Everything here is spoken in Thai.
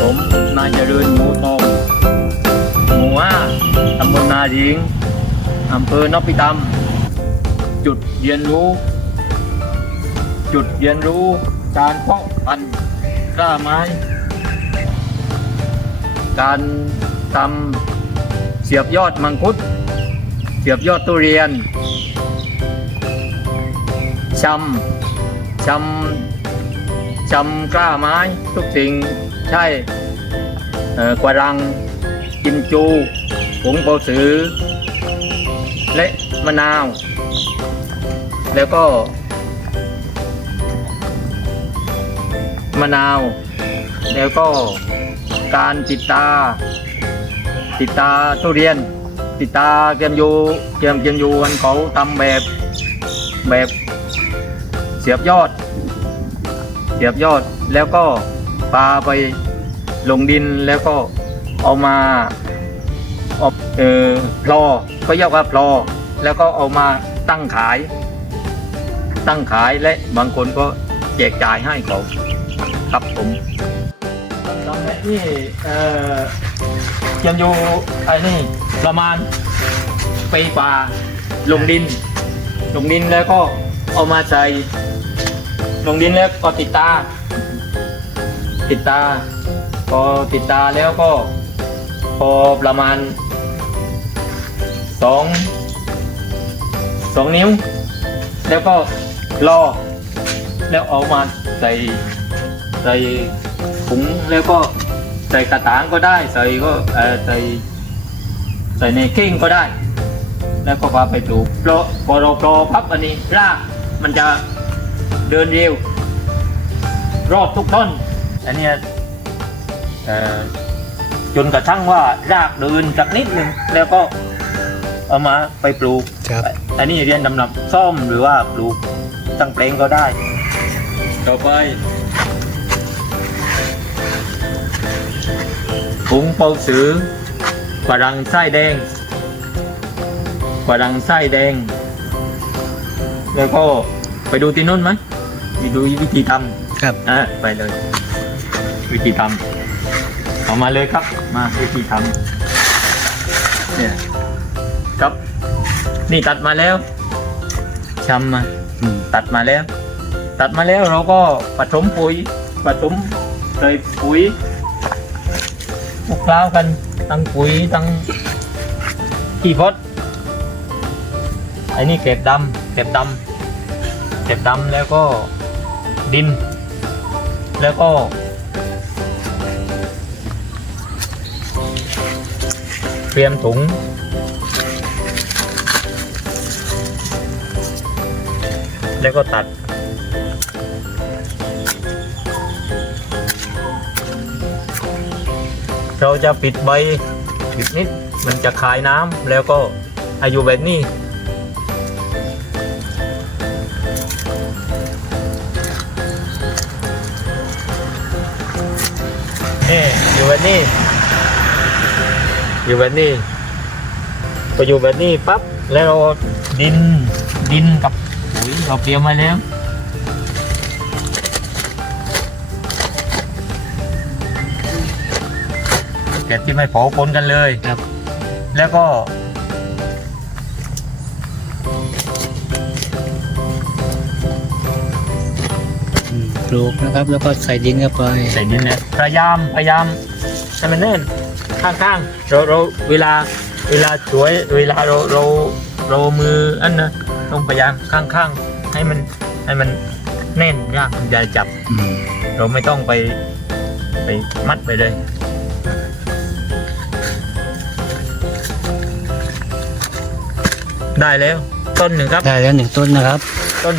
ผมนายเจริญหมูทองหมู่ห้าตำบลนาหญิงอำเภอนพิตำจุดเรียนรู้ จุดเรียนรู้การเพาะพันธุ์กล้าไม้ การทำเสียบยอดมังคุด เสียบยอดตุเรียนชำชำ ชำกล้าไม้ทุกสิ่งใช่กวารังกิมจูผงโปสือ และมะนาว แล้วก็ มะนาว แล้วก็การติดตา ติดตาทุเรียน ติดตาเกียมยูเกียมเกียมยูมันเขาทำแบบแบบเสียบยอด สียบยอดแล้วก็ปาไปลงดินแล้วก็เอามาเอาเออพลอก็เรียกว่าพลอแล้วก็เอามาตั้งขาย ตั้งขายและบางคนก็แจกจ่ายให้เขาครับผมตอนนี้เอ่อยังอยู่ไอ้นี่ประมาณปีกว่าลงดิน ลงดินแล้วก็เอามาใส่ ลงดินแล้วก็ติดตา ติดตา พอติดตาแล้วก็ พอประมาณสองสองนิ้ว แล้วก็รอ แล้วเอามาใส่ใส่ถุงแล้วก็ใส่กระถางก็ได้ ใส่ก็เออใส่ใส่ในเข่งก็ได้ แล้วก็พาไปปลูกเพราะพอเราปลอพับอันนี้รากมันจะ เดินเร็ว รอบทุกต้นอันเนี้ยเอ่อจนกระทั่งว่ารากเดินสักนิดหนึ่งแล้วก็เอามาไปปลูก ครับอันนี้เรียนดำนับซ่อมหรือว่าปลูกตั้งเพลงก็ได้ ต่อไปผงเปาสือฝรั่งไส้แดงฝรั่งไส้แดง แล้วก็ไปดูที่นู่นไหมไป ดูวิธีทำครับอะไปเลย วิธีทำเอามาเลยครับ มาวิธีทำเนี่ยครับ นี่ตัดมาแล้วชำมา อืมตัดมาแล้ว ตัดมาแล้วเราก็ผสมปุ๋ยผสมเลยปุ๋ยคลุกเคล้ากันทั้งปุ๋ยทั้งขี้พดไอ้นี่เก็บดำเก็บดำเก็บดำแล้วก็ ดิน แล้วก็ เตรียมถุง แล้วก็ตัดเราจะปิดใบปิดนิดมันจะคายน้ำแล้วก็อายุแบบนี้ นี่อยู่แบบนี้ อยู่แบบนี้พออยู่แบบนี้ปั๊บแล้วเราดินดินกับปุ๋ยเราเตรียมมาแล้วเก็บที่ไม่เผาปนกันเลยครับ แล้วก็ ปลูกนะครับ แล้วก็ใส่ดินเข้าไปใส่ดินเนี่ยพยายามพยายามให้มันแน่นข้างๆเราเราเวลาเวลาสวยเวลาเราเราเรามืออันนะต้องพยายามข้างๆ ให้มันให้มันแน่นยากมันจะจับอืมเราไม่ต้องไปไปมัดไปเลยได้แล้ว ต้นหนึ่งครับ ได้แล้วหนึ่งต้นนะครับ ต้น